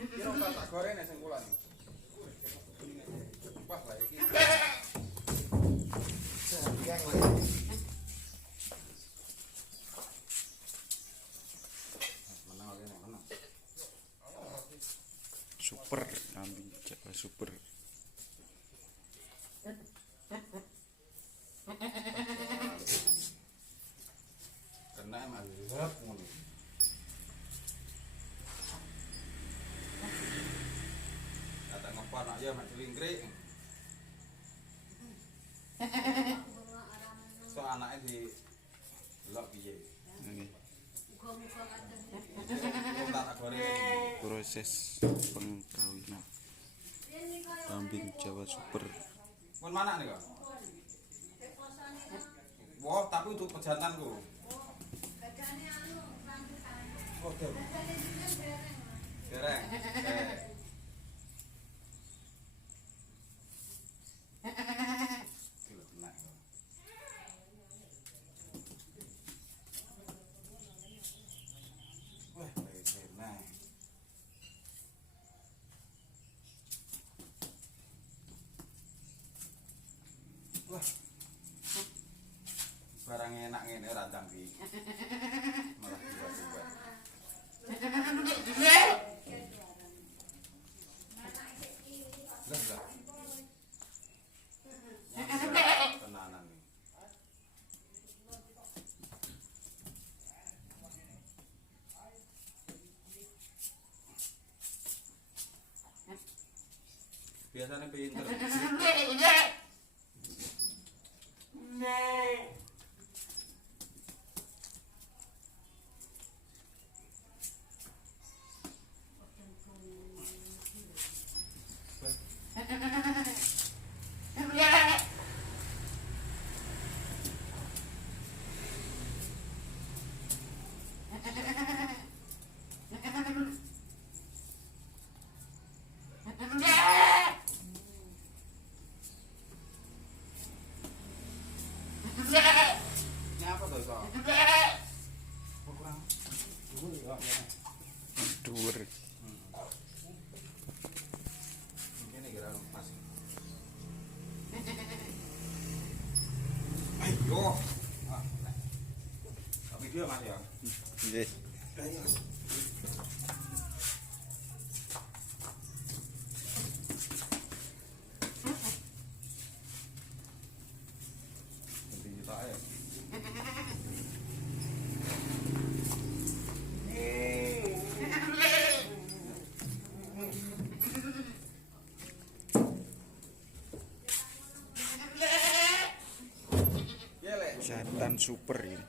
Kira tak gorene sing kula iki. Wah, lah iki. Sayang lagi. Menang. Super kambing Jawa super. Kena mantap ngono. Kata ngepan aja mak celingkrik. So anaknya di delok piye. Ini Tak goreng. proses pengkawinan kambing Jawa super. Pun mana nih kok? Wah, tapi untuk pejantanku. Oh, dereng. Gila kena. Wah, kena. Wah. Barang enak ngene ora ndang iki. Malah tiba-tiba. Lah. Tenanan iki. Biasanya pinter. Ini apa tuh, Kak? Kurang. Dhuwur. Ini kira pas. Ayo. Ah, video Mas ya. Nggih. Ayo. Nanti kita ayo. Jantan super ini.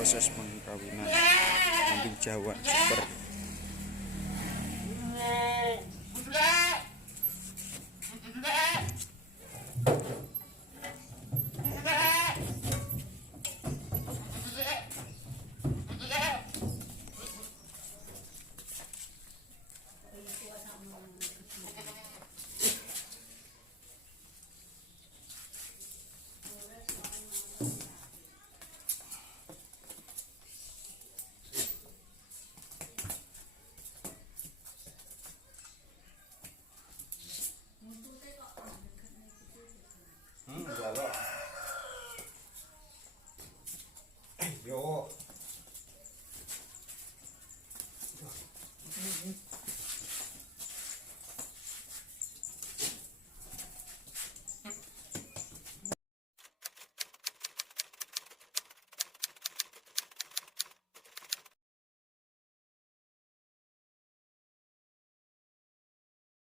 Proses pengkawinan kambing Jawa super.